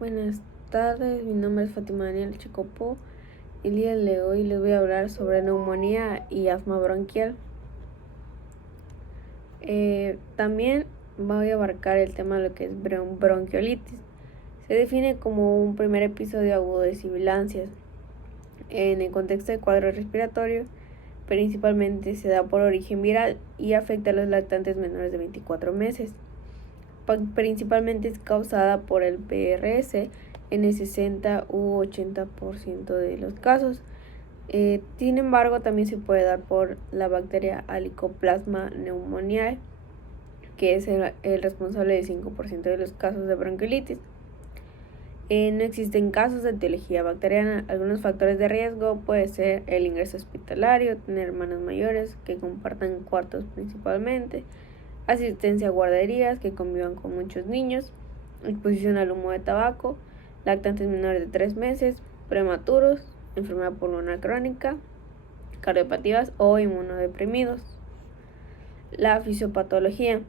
Buenas tardes, mi nombre es Fátima Daniel Chicopo. El día de hoy les voy a hablar sobre neumonía y asma bronquial. También voy a abarcar el tema de lo que es bronquiolitis. Se define como un primer episodio agudo de sibilancias. En el contexto de cuadro respiratorio, principalmente se da por origen viral y afecta a los lactantes menores de 24 meses. Principalmente es causada por el PRS en el 60 u 80% de los casos. Sin embargo, también se puede dar por la bacteria Helicobacter pneumoniae, que es el responsable del 5% de los casos de bronquiolitis. No existen casos de etiología bacteriana. Algunos factores de riesgo puede ser el ingreso hospitalario, tener hermanos mayores que compartan cuartos principalmente, asistencia a guarderías que convivan con muchos niños, exposición al humo de tabaco, lactantes menores de 3 meses, prematuros, enfermedad pulmonar crónica, cardiopatías o inmunodeprimidos. La fisiopatología.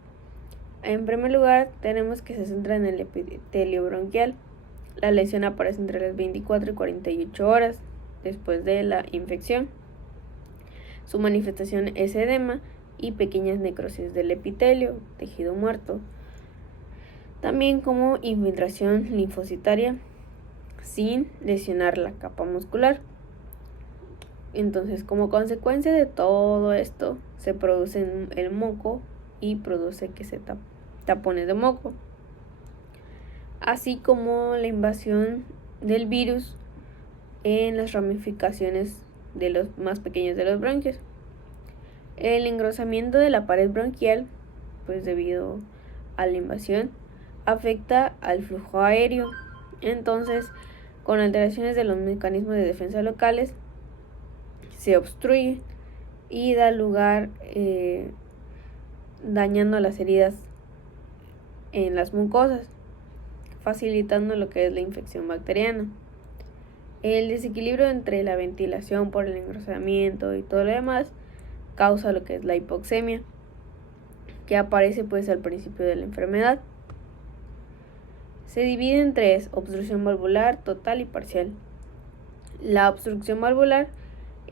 En primer lugar, tenemos que se centra en el epitelio bronquial. La lesión aparece entre las 24 y 48 horas después de la infección. Su manifestación es edema y pequeñas necrosis del epitelio, tejido muerto, también como infiltración linfocitaria sin lesionar la capa muscular. Entonces, como consecuencia de todo esto, se produce el moco y produce que se tapones de moco, así como la invasión del virus en las ramificaciones de los más pequeños de los bronquios. El engrosamiento de la pared bronquial, pues debido a la invasión, afecta al flujo aéreo. Entonces, con alteraciones de los mecanismos de defensa locales, se obstruye y da lugar dañando las heridas en las mucosas, facilitando lo que es la infección bacteriana. El desequilibrio entre la ventilación por el engrosamiento y todo lo demás causa lo que es la hipoxemia, que aparece pues al principio de la enfermedad. Se divide en tres: obstrucción valvular, total y parcial. La obstrucción valvular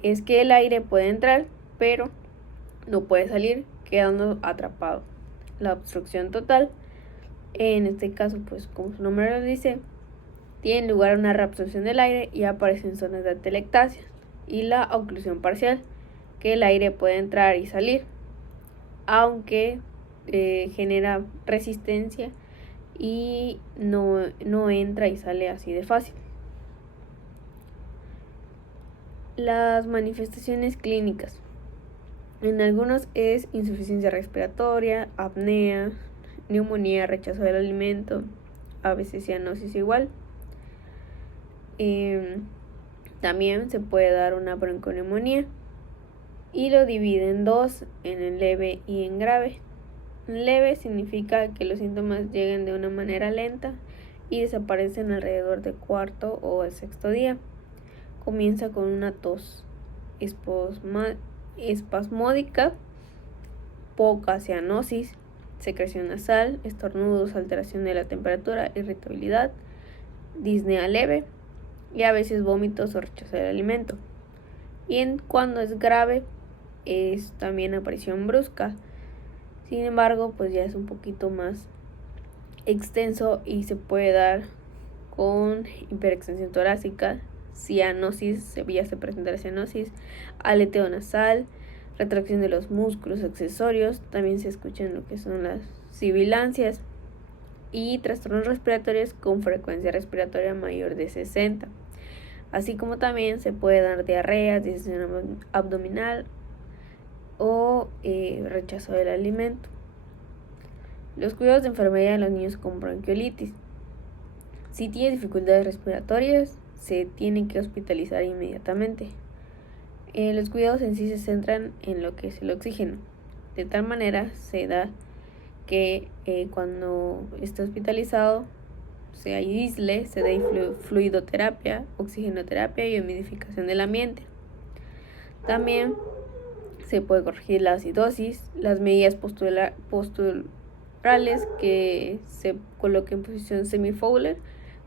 es que el aire puede entrar, pero no puede salir, quedando atrapado. La obstrucción total, en este caso, pues como su nombre lo dice, tiene lugar una reabsorción del aire y aparecen zonas de atelectasia. Y la oclusión parcial, que el aire puede entrar y salir, aunque genera resistencia y no entra y sale así de fácil. Las manifestaciones clínicas. En algunos es insuficiencia respiratoria, apnea, neumonía, rechazo del alimento, a veces cianosis igual. También se puede dar una bronconeumonía y lo divide en dos, en el leve y en grave. Leve significa que los síntomas llegan de una manera lenta y desaparecen alrededor del cuarto o el sexto día. Comienza con una tos espasmódica, poca cianosis, secreción nasal, estornudos, alteración de la temperatura, irritabilidad, disnea leve y a veces vómitos o rechazo del alimento. Y cuando es grave es también aparición brusca. Sin embargo, pues ya es un poquito más extenso y se puede dar con hiperextensión torácica, cianosis, ya se presenta la cianosis, aleteo nasal, retracción de los músculos accesorios, también se escuchan lo que son las sibilancias y trastornos respiratorios con frecuencia respiratoria mayor de 60, así como también se puede dar diarrea, digestión abdominal o rechazo del alimento. Los cuidados de enfermería de los niños con bronquiolitis. Si tiene dificultades respiratorias, se tienen que hospitalizar inmediatamente. Los cuidados en sí se centran en lo que es el oxígeno. De tal manera se da que cuando está hospitalizado se aísle, se dé fluidoterapia, oxigenoterapia y humidificación del ambiente. También se puede corregir la acidosis, las medidas posturales, que se coloque en posición semi-Fowler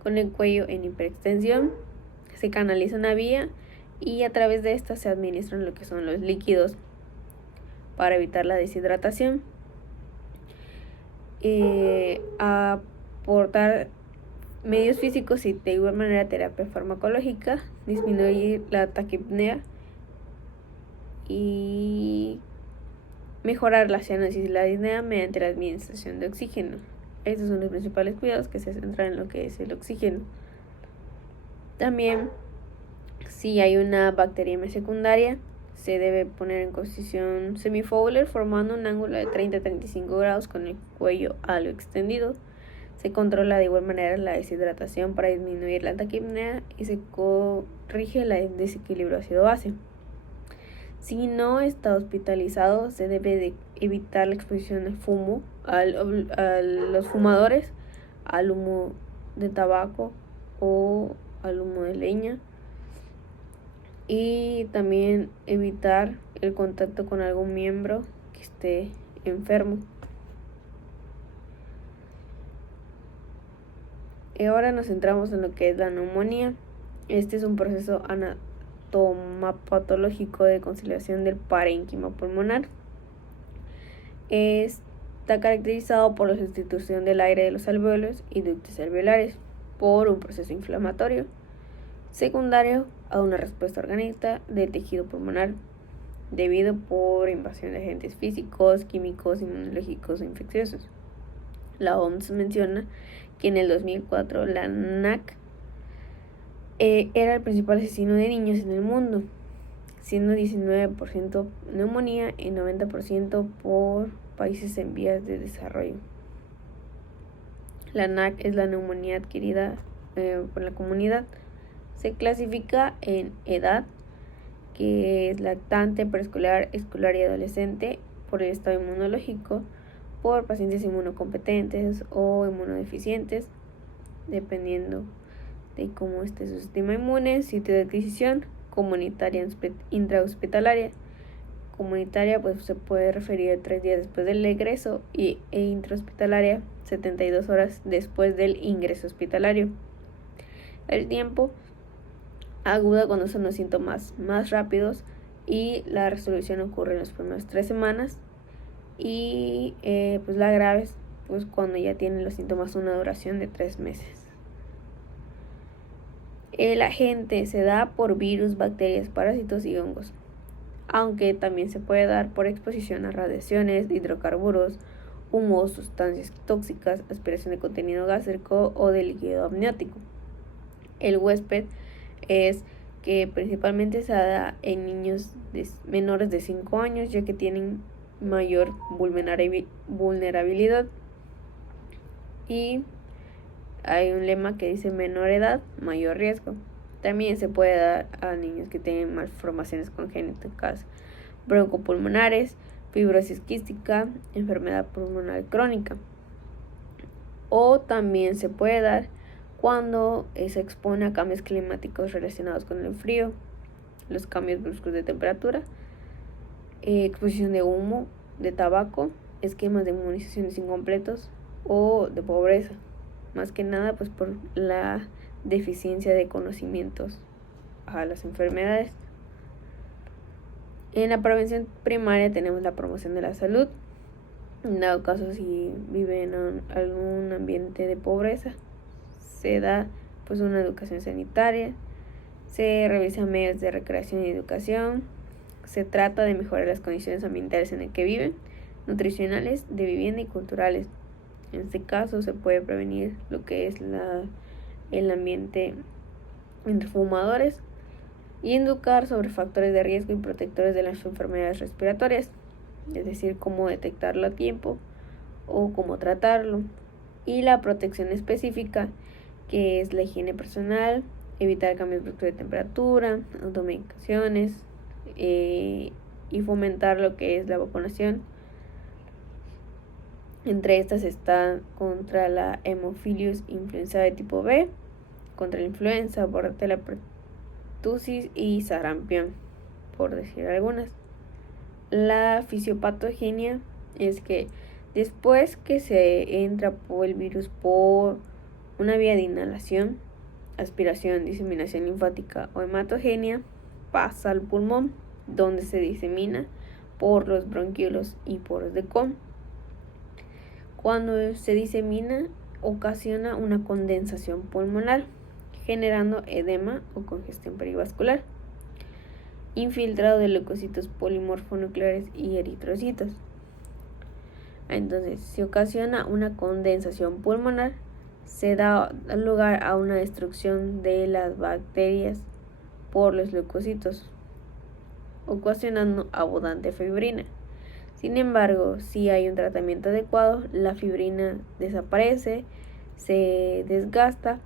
con el cuello en hiperextensión. Se canaliza una vía y a través de esta se administran lo que son los líquidos para evitar la deshidratación. Aportar medios físicos y de igual manera terapia farmacológica, disminuir la taquipnea y mejorar la cianosis y la disnea mediante la administración de oxígeno. Estos son los principales cuidados que se centran en lo que es el oxígeno. También, si hay una bacteriemia secundaria, se debe poner en posición semifowler formando un ángulo de 30 a 35 grados con el cuello algo extendido. Se controla de igual manera la deshidratación para disminuir la taquipnea y se corrige el desequilibrio ácido-base. Si no está hospitalizado, se debe de evitar la exposición al fumo, a los fumadores, al humo de tabaco o al humo de leña, y también evitar el contacto con algún miembro que esté enfermo. Y ahora nos centramos en lo que es la neumonía. Este es un proceso anatomopatológico de conciliación del parénquima pulmonar. Está caracterizado por la sustitución del aire de los alvéolos y ductos alveolares por un proceso inflamatorio secundario a una respuesta orgánica del tejido pulmonar debido por invasión de agentes físicos, químicos, inmunológicos o infecciosos. La OMS menciona que en el 2004 la NAC era el principal asesino de niños en el mundo, siendo 19% neumonía y 90% por países en vías de desarrollo. La NAC es la neumonía adquirida por la comunidad. Se clasifica en edad, que es lactante, preescolar, escolar y adolescente, por el estado inmunológico, por pacientes inmunocompetentes o inmunodeficientes, dependiendo de cómo esté su sistema inmune, sitio de adquisición, comunitaria intrahospitalaria. Comunitaria pues se puede referir a 3 días después del egreso e intrahospitalaria 72 horas después del ingreso hospitalario. El tiempo aguda cuando son los síntomas más rápidos y la resolución ocurre en las primeras 3 semanas, y pues la grave pues cuando ya tienen los síntomas una duración de 3 meses. El agente se da por virus, bacterias, parásitos y hongos, aunque también se puede dar por exposición a radiaciones, hidrocarburos, humos, sustancias tóxicas, aspiración de contenido gástrico o de líquido amniótico. El huésped es que principalmente se da en niños menores de 5 años, ya que tienen mayor vulnerabilidad. Y hay un lema que dice menor edad, mayor riesgo. También se puede dar a niños que tienen malformaciones congénitas broncopulmonares, fibrosis quística, enfermedad pulmonar crónica. O también se puede dar cuando se expone a cambios climáticos relacionados con el frío, los cambios bruscos de temperatura, exposición de humo, de tabaco, esquemas de inmunizaciones incompletos o de pobreza. Más que nada pues por la deficiencia de conocimientos a las enfermedades. En la prevención primaria tenemos la promoción de la salud, en dado caso si vive en algún ambiente de pobreza, se da pues una educación sanitaria, se revisan medios de recreación y educación, se trata de mejorar las condiciones ambientales en las que viven, nutricionales, de vivienda y culturales. En este caso se puede prevenir lo que es el ambiente entre fumadores y educar sobre factores de riesgo y protectores de las enfermedades respiratorias, es decir, cómo detectarlo a tiempo o cómo tratarlo, y la protección específica, que es la higiene personal, evitar cambios bruscos de temperatura, automedicaciones y fomentar lo que es la vacunación. Entre estas están contra la Haemophilus influenza de tipo B, contra la influenza, bordetella pertussis y sarampión, por decir algunas. La fisiopatogenia es que después que se entra por el virus por una vía de inhalación, aspiración, diseminación linfática o hematogenia, pasa al pulmón, donde se disemina por los bronquiolos y poros de Kohn. Cuando se disemina, ocasiona una condensación pulmonar, generando edema o congestión perivascular, infiltrado de leucocitos polimorfonucleares y eritrocitos. Entonces, si ocasiona una condensación pulmonar, se da lugar a una destrucción de las bacterias por los leucocitos, ocasionando abundante fibrina. Sin embargo, si hay un tratamiento adecuado, la fibrina desaparece, se desgasta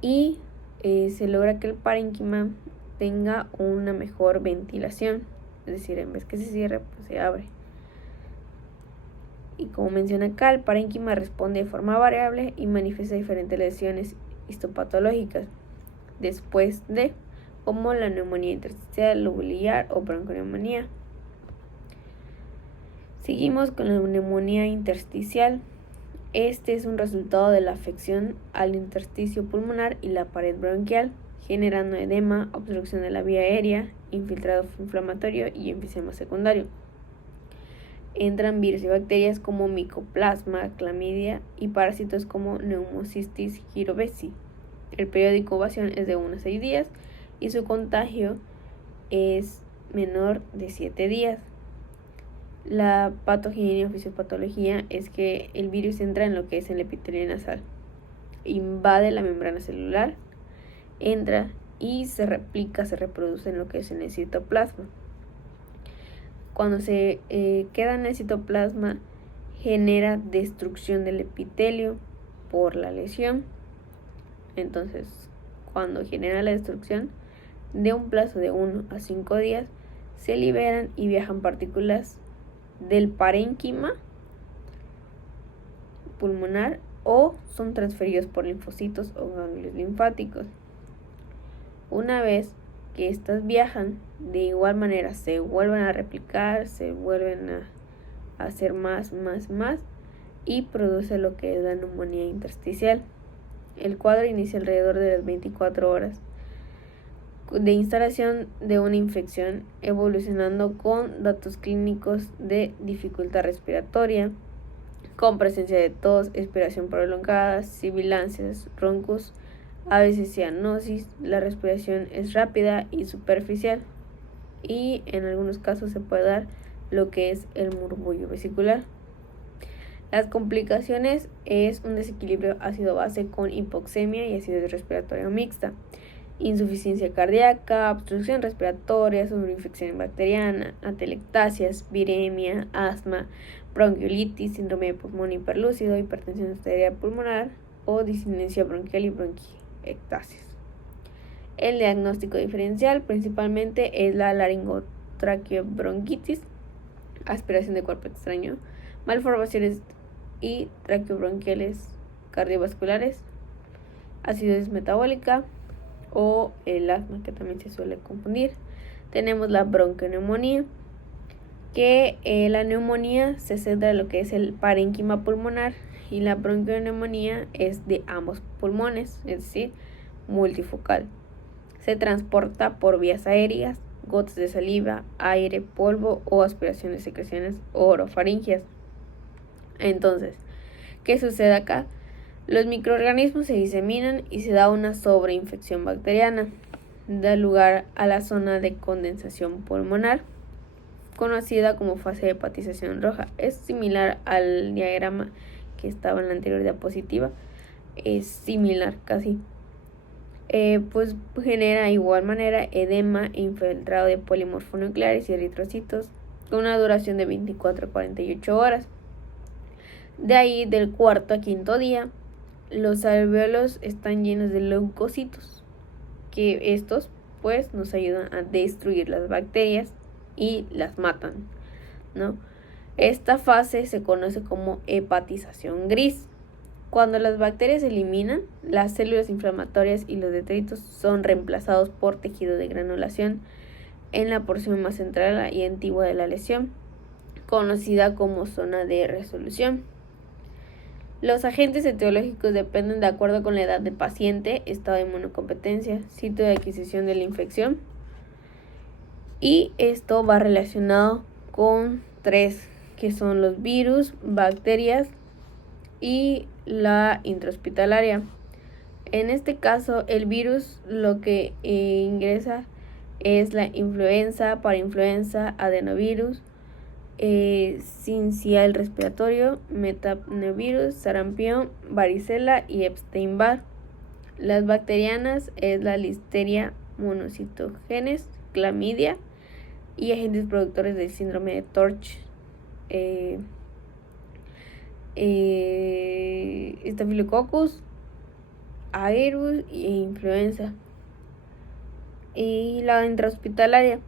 y se logra que el parénquima tenga una mejor ventilación, es decir, en vez que se cierre, pues se abre. Y como menciona acá, el parénquima responde de forma variable y manifiesta diferentes lesiones histopatológicas después de, como la neumonía intersticial, lobular o bronconeumonía. Seguimos con la neumonía intersticial. Este es un resultado de la afección al intersticio pulmonar y la pared bronquial, generando edema, obstrucción de la vía aérea, infiltrado inflamatorio y enfisema secundario. Entran virus y bacterias como micoplasma, clamidia y parásitos como Pneumocystis jirovecii. El periodo de incubación es de 1 a 6 días y su contagio es menor de 7 días. La patogenia o fisiopatología es que el virus entra en lo que es el epitelio nasal, invade la membrana celular, entra y se replica, se reproduce en lo que es en el citoplasma. Cuando se queda en el citoplasma, genera destrucción del epitelio por la lesión. Entonces, cuando genera la destrucción, de un plazo de 1 a 5 días, se liberan y viajan partículas del parénquima pulmonar o son transferidos por linfocitos o ganglios linfáticos. Una vez que estas viajan, de igual manera se vuelven a replicar, se vuelven a hacer más y produce lo que es la neumonía intersticial. El cuadro inicia alrededor de las 24 horas de instalación de una infección, evolucionando con datos clínicos de dificultad respiratoria, con presencia de tos, expiración prolongada, sibilancias, roncos, a veces cianosis. La respiración es rápida y superficial y en algunos casos se puede dar lo que es el murmullo vesicular. Las complicaciones es un desequilibrio ácido-base con hipoxemia y acidez respiratoria mixta, insuficiencia cardíaca, obstrucción respiratoria, sobreinfección bacteriana, atelectasias, viremia, asma, bronquiolitis, síndrome de pulmón hiperlúcido, hipertensión arterial pulmonar o disinencia bronquial y bronquiectasias. El diagnóstico diferencial principalmente es la laringotraqueobronquitis, aspiración de cuerpo extraño, malformaciones y traqueobronquiales cardiovasculares, acidosis metabólica o el asma, que también se suele confundir. Tenemos la bronconeumonía, que la neumonía se centra en lo que es el parénquima pulmonar y la bronconeumonía es de ambos pulmones, es decir, multifocal. Se transporta por vías aéreas, gotas de saliva, aire, polvo o aspiración de secreciones orofaringeas. Entonces, ¿qué sucede acá? Los microorganismos se diseminan y se da una sobreinfección bacteriana. Da lugar a la zona de condensación pulmonar, conocida como fase de hepatización roja. Es similar al diagrama que estaba en la anterior diapositiva. Es similar casi. Pues genera de igual manera edema e infiltrado de polimorfonucleares y eritrocitos con una duración de 24 a 48 horas. De ahí, del cuarto a quinto día, los alvéolos están llenos de leucocitos, que estos pues nos ayudan a destruir las bacterias y las matan, ¿no? Esta fase se conoce como hepatización gris. Cuando las bacterias se eliminan, las células inflamatorias y los detritos son reemplazados por tejido de granulación en la porción más central y antigua de la lesión, conocida como zona de resolución. Los agentes etiológicos dependen de acuerdo con la edad del paciente, estado de inmunocompetencia, sitio de adquisición de la infección. Y esto va relacionado con 3, que son los virus, bacterias y la intrahospitalaria. En este caso, el virus lo que ingresa es la influenza, parainfluenza, adenovirus, sincicial respiratorio, metapneumovirus, sarampión, varicela y Epstein-Barr. Las bacterianas es la listeria monocytogenes, clamidia y agentes productores del síndrome de Torch, Staphylococcus aureus e influenza. Y la intrahospitalaria,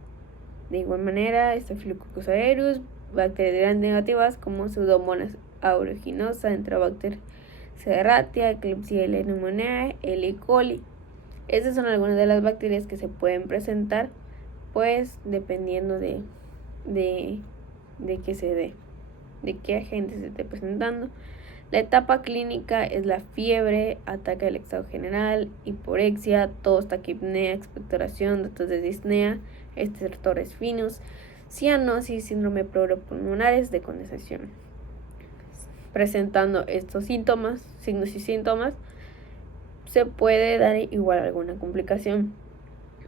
de igual manera, Staphylococcus aureus, bacterias negativas como Pseudomonas aeruginosa, Enterobacter serratia, Klebsiella pneumoniae, E. coli. Estas son algunas de las bacterias que se pueden presentar, pues dependiendo de qué se dé, de qué agente se esté presentando. La etapa clínica es la fiebre, ataque del estado general, hiporexia, tos, taquipnea, expectoración, datos de disnea, estertores finos, cianosis, síndrome pleuropulmonares de condensación. Presentando estos síntomas, signos y síntomas, se puede dar igual alguna complicación,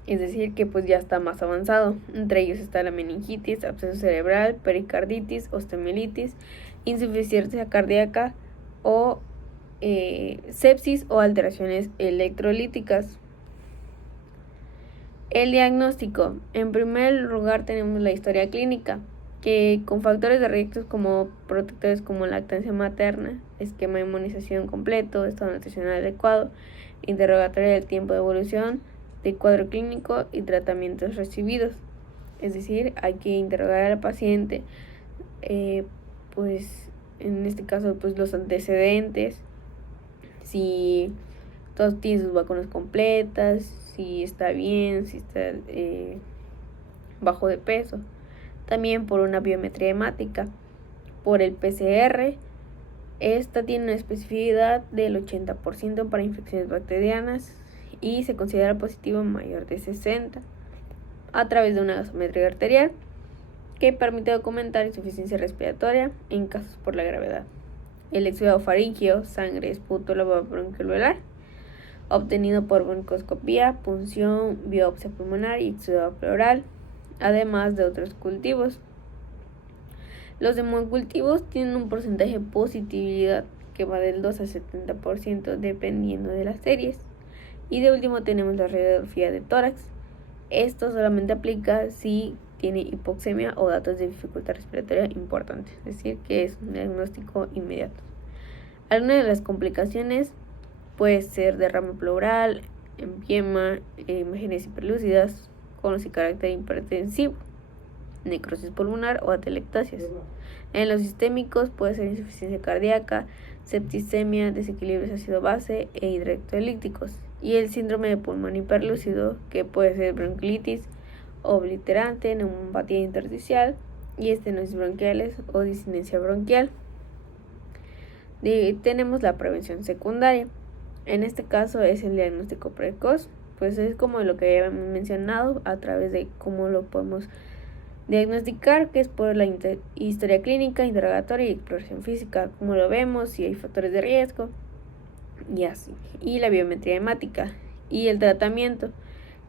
es decir, que pues ya está más avanzado. Entre ellos está la meningitis, absceso cerebral, pericarditis, osteomielitis, insuficiencia cardíaca o sepsis o alteraciones electrolíticas. El diagnóstico. En primer lugar tenemos la historia clínica, que con factores de riesgo como protectores como lactancia materna, esquema de inmunización completo, estado nutricional adecuado, interrogatorio del tiempo de evolución del cuadro clínico y tratamientos recibidos. Es decir, hay que interrogar al paciente, pues en este caso pues los antecedentes, si todos tienen sus vacunas completas, si está bien, si está bajo de peso. También por una biometría hemática, por el PCR. Esta tiene una especificidad del 80% para infecciones bacterianas y se considera positivo mayor de 60 a través de una gasometría arterial que permite documentar insuficiencia respiratoria en casos por la gravedad. El exudado faríngeo, sangre, esputo, lavado bronquial obtenido por broncoscopía, punción, biopsia pulmonar y exudado pleural, además de otros cultivos. Los hemocultivos tienen un porcentaje de positividad que va del 2 al 70% dependiendo de las series. Y de último tenemos la radiografía de tórax. Esto solamente aplica si tiene hipoxemia o datos de dificultad respiratoria importantes, es decir, que es un diagnóstico inmediato. Algunas de las complicaciones puede ser derrame pleural, empiema, imágenes hiperlúcidas con carácter hipertensivo, necrosis pulmonar o atelectasias. En los sistémicos puede ser insuficiencia cardíaca, septicemia, desequilibrios ácido-base e hidroelectrolíticos. Y el síndrome de pulmón hiperlúcido, que puede ser bronquiolitis obliterante, neumonopatía intersticial y estenosis bronquiales o disinencia bronquial. Tenemos la prevención secundaria. En este caso es el diagnóstico precoz, pues es como lo que ya hemos mencionado a través de cómo lo podemos diagnosticar, que es por la historia clínica, interrogatorio y exploración física, como lo vemos, si hay factores de riesgo y así. Y la biometría hemática y el tratamiento,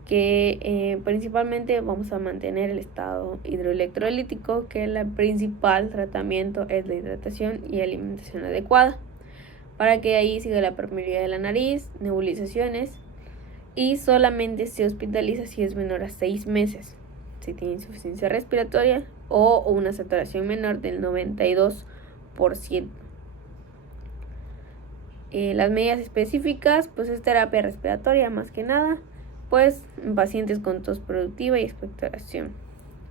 que principalmente vamos a mantener el estado hidroelectrolítico, que el principal tratamiento es la hidratación y alimentación adecuada, para que ahí siga la permeabilidad de la nariz, nebulizaciones, y solamente se hospitaliza si es menor a 6 meses, si tiene insuficiencia respiratoria o una saturación menor del 92%. Las medidas específicas, pues es terapia respiratoria más que nada, pues en pacientes con tos productiva y expectoración.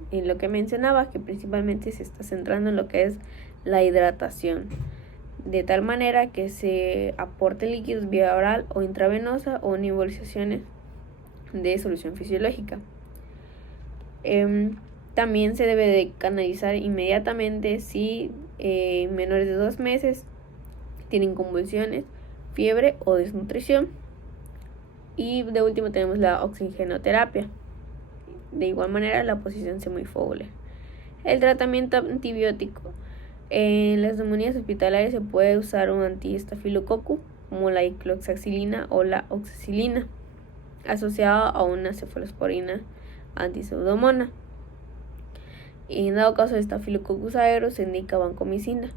Y lo que mencionaba, que principalmente se está centrando en lo que es la hidratación, de tal manera que se aporte líquidos vía oral o intravenosa o nebulizaciones de solución fisiológica. También se debe de canalizar inmediatamente si menores de 2 meses tienen convulsiones, fiebre o desnutrición. Y de último tenemos la oxigenoterapia. De igual manera, la posición semi-Fowler. El tratamiento antibiótico. En las neumonías hospitalarias se puede usar un antiestafilococo como la cicloxacilina o la oxacilina, asociado a una cefalosporina antiseudomona. Y en dado caso de Staphylococcus aureus se indica vancomicina.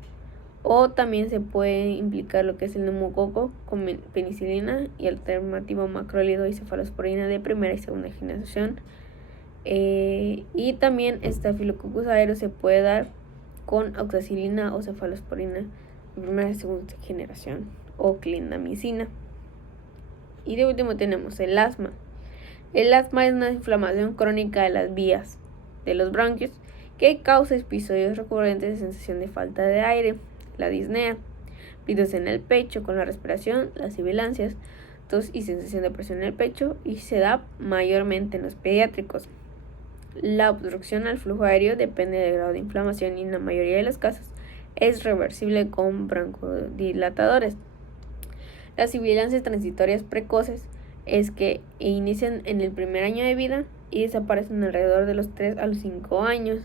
O también se puede implicar lo que es el neumococo con penicilina y alternativo macrólido y cefalosporina de primera y segunda generación. Y también Staphylococcus aureus se puede dar con oxacilina o cefalosporina de primera y segunda generación o clindamicina. Y de último tenemos el asma. El asma es una inflamación crónica de las vías de los bronquios que causa episodios recurrentes de sensación de falta de aire, la disnea, picos en el pecho con la respiración, las sibilancias, tos y sensación de presión en el pecho, y se da mayormente en los pediátricos. La obstrucción al flujo aéreo depende del grado de inflamación y en la mayoría de los casos es reversible con broncodilatadores. Las sibilancias transitorias precoces es que inician en el primer año de vida y desaparecen alrededor de los 3 a los 5 años.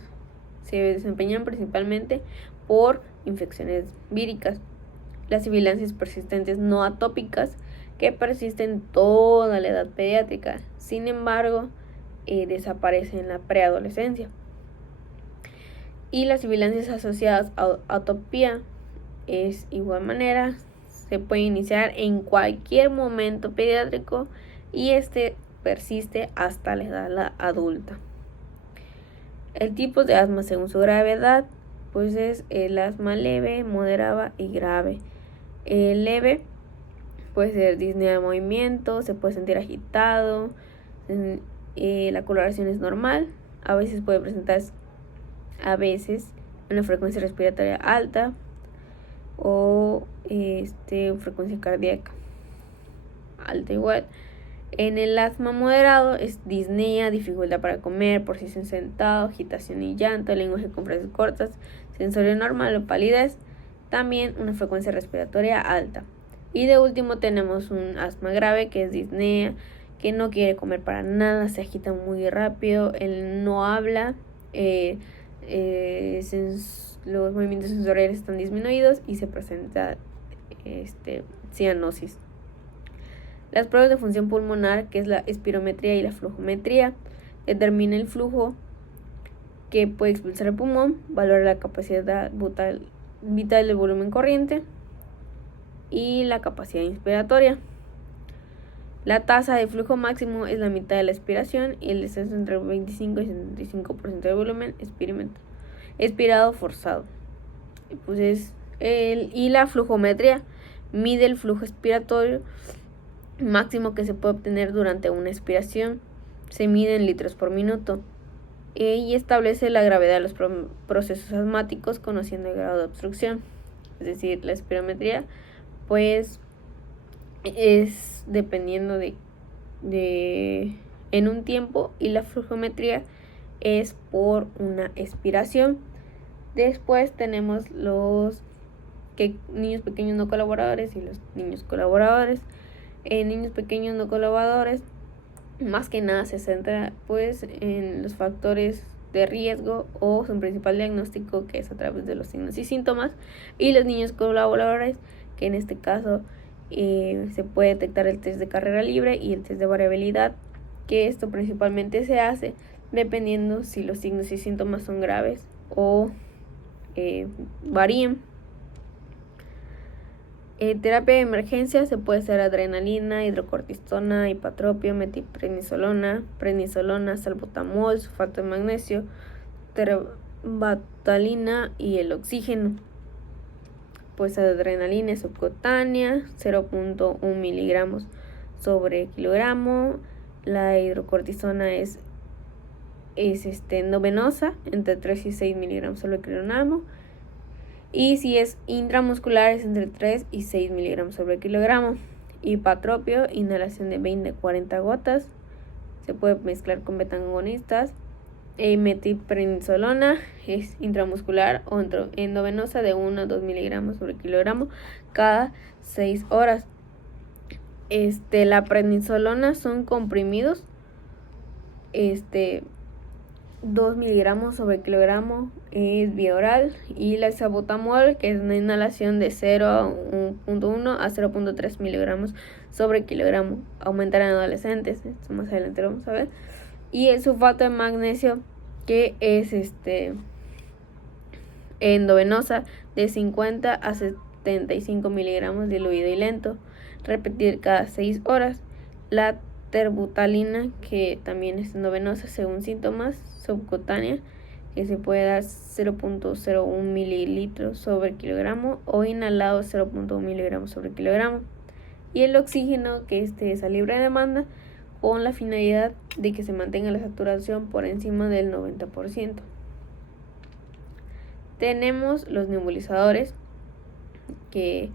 Se desempeñan principalmente por infecciones víricas. Las sibilancias persistentes no atópicas que persisten toda la edad pediátrica, sin embargo, desaparecen en la preadolescencia. Y las sibilancias asociadas a atopía es igual manera, se puede iniciar en cualquier momento pediátrico y persiste hasta la edad adulta. El tipo de asma según su gravedad pues es el asma leve, moderada y grave. El leve puede ser disnea de movimiento, se puede sentir agitado, la coloración es normal, a veces puede presentar una frecuencia respiratoria alta o frecuencia cardíaca alta igual. En el asma moderado es disnea, dificultad para comer, posición sentado, agitación y llanto, lenguaje con frases cortas, sensorio normal o palidez, también una frecuencia respiratoria alta. Y de último tenemos un asma grave que es disnea, que no quiere comer para nada, se agita muy rápido, él no habla, los movimientos sensoriales están disminuidos y se presenta cianosis. Las pruebas de función pulmonar, que es la espirometría y la flujometría, determina el flujo que puede expulsar el pulmón, valora la capacidad vital del volumen corriente y la capacidad inspiratoria. La tasa de flujo máximo es la mitad de la expiración y el descenso entre el 25 y 75% del volumen expirado forzado. Y la flujometría mide el flujo expiratorio máximo que se puede obtener durante una expiración. Se mide en litros por minuto y establece la gravedad de los procesos asmáticos conociendo el grado de obstrucción. Es decir, la espirometría pues es dependiendo de en un tiempo y la flujometría es por una expiración. Después tenemos los niños pequeños no colaboradores y los niños colaboradores. En niños pequeños no colaboradores más que nada se centra pues en los factores de riesgo o su principal diagnóstico, que es a través de los signos y síntomas, y los niños colaboradores, que en este caso se puede detectar el test de carrera libre y el test de variabilidad, que esto principalmente se hace dependiendo si los signos y síntomas son graves o varían. Terapia de emergencia se puede hacer adrenalina, hidrocortisona, hipatropio, metiprednisolona, prednisolona, salbutamol, sulfato de magnesio, terbatalina y el oxígeno. Pues adrenalina es subcutánea, 0.1 miligramos sobre kilogramo. La hidrocortisona es endovenosa, entre 3 y 6 miligramos sobre kilogramo. Y si es intramuscular es entre 3 y 6 miligramos sobre kilogramo. Hipatropio, inhalación de 20 a 40 gotas. Se puede mezclar con beta-agonistas. Metiprenisolona es intramuscular o endovenosa de 1 a 2 miligramos sobre kilogramo cada 6 horas. La prednisolona son comprimidos, 2 miligramos sobre kilogramo es vía oral, y la salbutamol, que es una inhalación de 0.1 a 0.3 miligramos sobre kilogramo, aumentar en adolescentes, esto más adelante lo vamos a ver. Y el sulfato de magnesio, que es endovenosa de 50 a 75 miligramos diluido y lento, repetir cada 6 horas. La terbutalina, que también es endovenosa según síntomas, subcutánea, que se puede dar 0.01 mililitros sobre kilogramo o inhalado 0.1 miligramos sobre kilogramo. Y el oxígeno, que es a libre demanda, con la finalidad de que se mantenga la saturación por encima del 90%. Tenemos los nebulizadores, que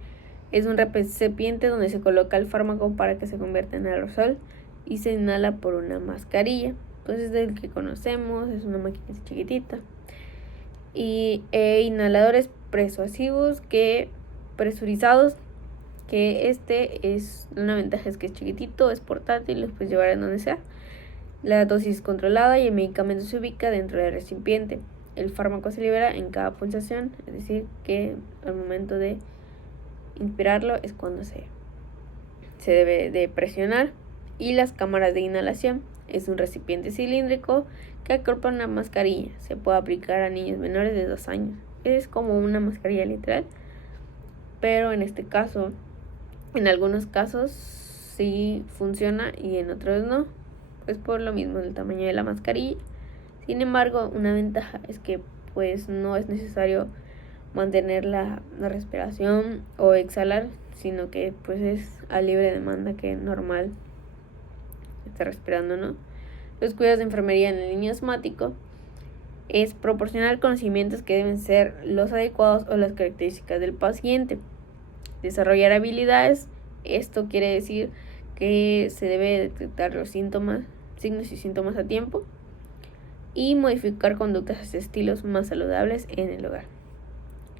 es un recipiente donde se coloca el fármaco para que se convierta en aerosol y se inhala por una mascarilla. Entonces, el que conocemos es una máquina chiquitita. Y inhaladores persuasivos, presurizados, que es una ventaja, es que es chiquitito, es portátil, lo puedes llevar en donde sea. La dosis controlada y el medicamento se ubica dentro del recipiente. El fármaco se libera en cada pulsación, es decir, que al momento de inspirarlo es cuando se debe de presionar. Y las cámaras de inhalación es un recipiente cilíndrico que acopla una mascarilla. Se puede aplicar a niños menores de 2 años. Es como una mascarilla literal, pero en este caso, en algunos casos sí funciona y en otros no, pues por lo mismo del tamaño de la mascarilla. Sin embargo, una ventaja es que pues no es necesario mantener la respiración o exhalar, sino que pues es a libre demanda, que normal está respirando, ¿no? Los cuidados de enfermería en el niño asmático es proporcionar conocimientos que deben ser los adecuados o las características del paciente. Desarrollar habilidades, esto quiere decir que se debe detectar los signos y síntomas a tiempo, y modificar conductas hacia estilos más saludables en el hogar.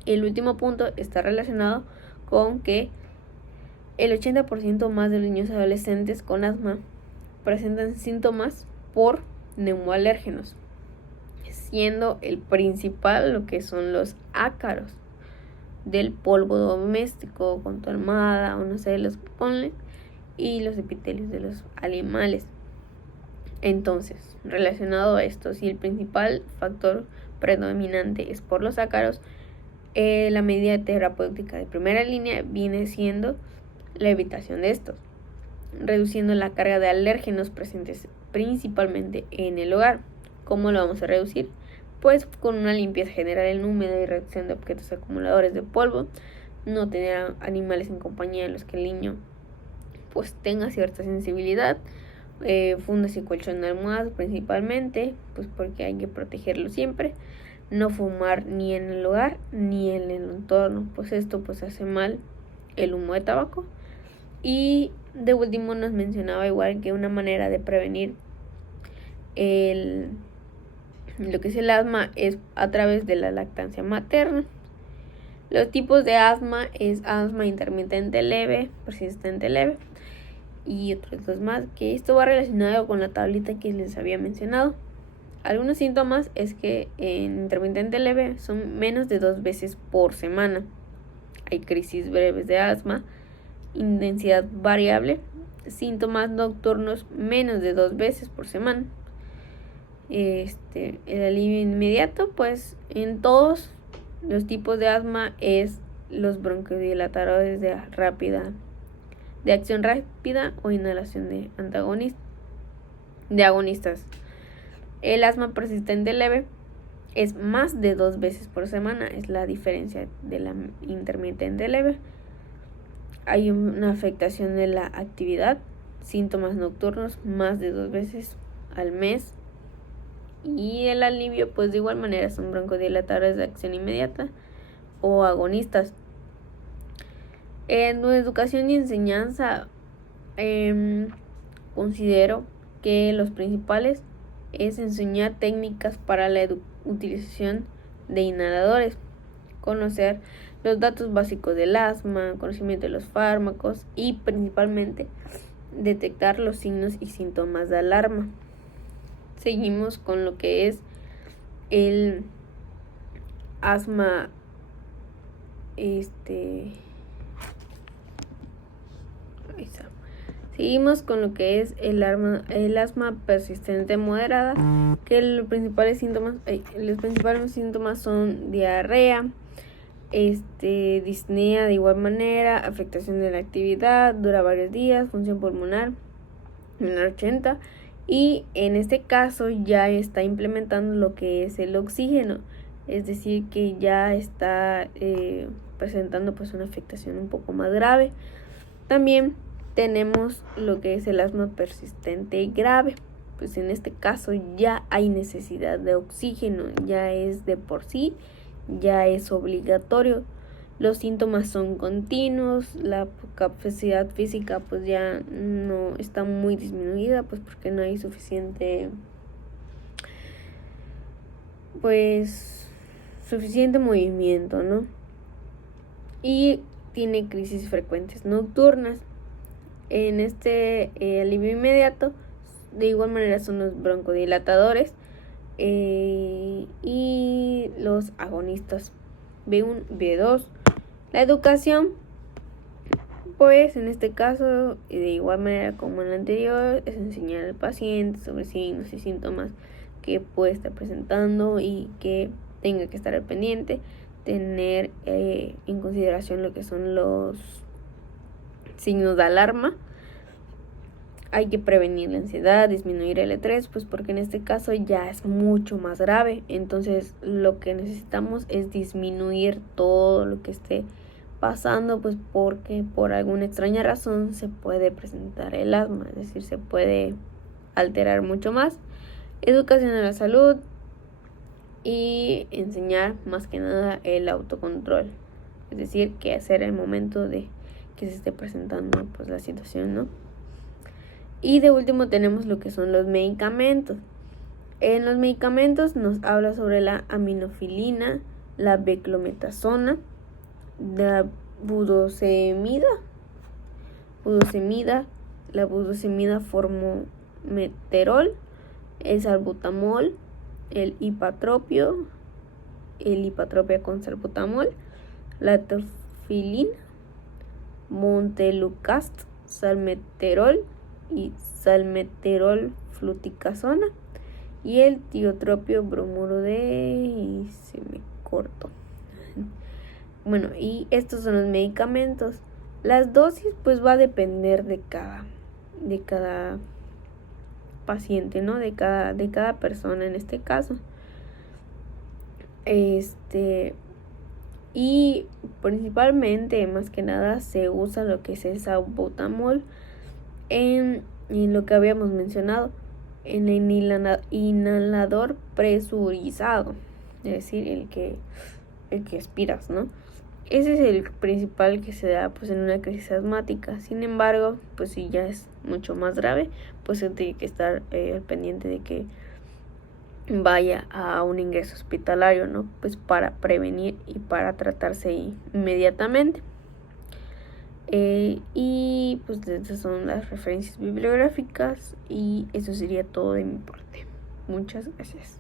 El último punto está relacionado con que el 80% más de los niños y adolescentes con asma presentan síntomas por neumoalérgenos, siendo el principal lo que son los ácaros del polvo doméstico con tu almohada o no sé, los que ponle, y los epitelios de los animales. Entonces, relacionado a esto, si el principal factor predominante es por los ácaros, la medida terapéutica de primera línea viene siendo la evitación de estos, reduciendo la carga de alérgenos presentes principalmente en el hogar. ¿Cómo lo vamos a reducir? Pues con una limpieza general en húmeda y reducción de objetos acumuladores de polvo, no tener animales en compañía en los que el niño pues tenga cierta sensibilidad, fundas y colchón de almohadas principalmente, pues porque hay que protegerlo siempre. No fumar ni en el hogar ni en el entorno, pues esto pues hace mal el humo de tabaco. Y de último nos mencionaba igual que una manera de prevenir lo que es el asma es a través de la lactancia materna. Los tipos de asma es asma intermitente leve, persistente leve y otros dos más, que esto va relacionado con la tablita que les había mencionado. Algunos síntomas es que en intermitente leve son menos de 2 veces por semana. Hay crisis breves de asma, intensidad variable, síntomas nocturnos menos de 2 veces por semana. El alivio inmediato, pues en todos los tipos de asma es los broncodilatadores de acción rápida o inhalación de agonistas. El asma persistente leve es más de 2 veces por semana, es la diferencia de la intermitente leve. Hay una afectación de la actividad, síntomas nocturnos más de 2 veces al mes. Y el alivio, pues de igual manera, son broncodilatadores de acción inmediata o agonistas. En educación y enseñanza, considero que los principales es enseñar técnicas para la utilización de inhaladores, conocer los datos básicos del asma, conocimiento de los fármacos y principalmente detectar los signos y síntomas de alarma. Seguimos con lo que es el asma Seguimos con lo que es el asma persistente moderada, que los principales síntomas son diarrea, disnea de igual manera, afectación de la actividad, dura varios días, función pulmonar menor 80, y en este caso ya está implementando lo que es el oxígeno, es decir que ya está presentando pues una afectación un poco más grave. También tenemos lo que es el asma persistente grave, pues en este caso ya hay necesidad de oxígeno, ya es de por sí, ya es obligatorio. Los síntomas son continuos, la capacidad física pues ya no está muy disminuida, pues porque no hay suficiente movimiento, ¿no? Y tiene crisis frecuentes nocturnas. En alivio inmediato, de igual manera son los broncodilatadores y los agonistas B1, B2. La educación, pues en este caso, de igual manera como en la anterior, es enseñar al paciente sobre signos y síntomas que puede estar presentando y que tenga que estar al pendiente, tener en consideración lo que son los signos de alarma. Hay que prevenir la ansiedad, disminuir el estrés, pues porque en este caso ya es mucho más grave. Entonces lo que necesitamos es disminuir todo lo que esté pasando, pues porque por alguna extraña razón se puede presentar el asma, es decir, se puede alterar mucho más. Educación a la salud y enseñar más que nada el autocontrol, es decir, qué hacer en el momento de que se esté presentando pues la situación, ¿no? Y de último tenemos lo que son los medicamentos. En los medicamentos nos habla sobre la aminofilina, la beclometasona, la budesonida, la budesonida formoterol, el salbutamol, el ipatropia con salbutamol, la tofilina, montelukast, salmeterol y salmeterol fluticasona y el tiotropio bromuro y se me cortó. Bueno, y estos son los medicamentos. Las dosis pues va a depender de cada paciente, ¿no? De cada persona en este caso. Y principalmente, más que nada, se usa lo que es el salbutamol en lo que habíamos mencionado, en el inhalador presurizado, es decir, el que aspiras, ¿no? Ese es el principal que se da pues en una crisis asmática. Sin embargo, pues si ya es mucho más grave, pues se tiene que estar al pendiente de que vaya a un ingreso hospitalario, ¿no? Pues para prevenir y para tratarse inmediatamente. Y pues estas son las referencias bibliográficas y eso sería todo de mi parte. Muchas gracias.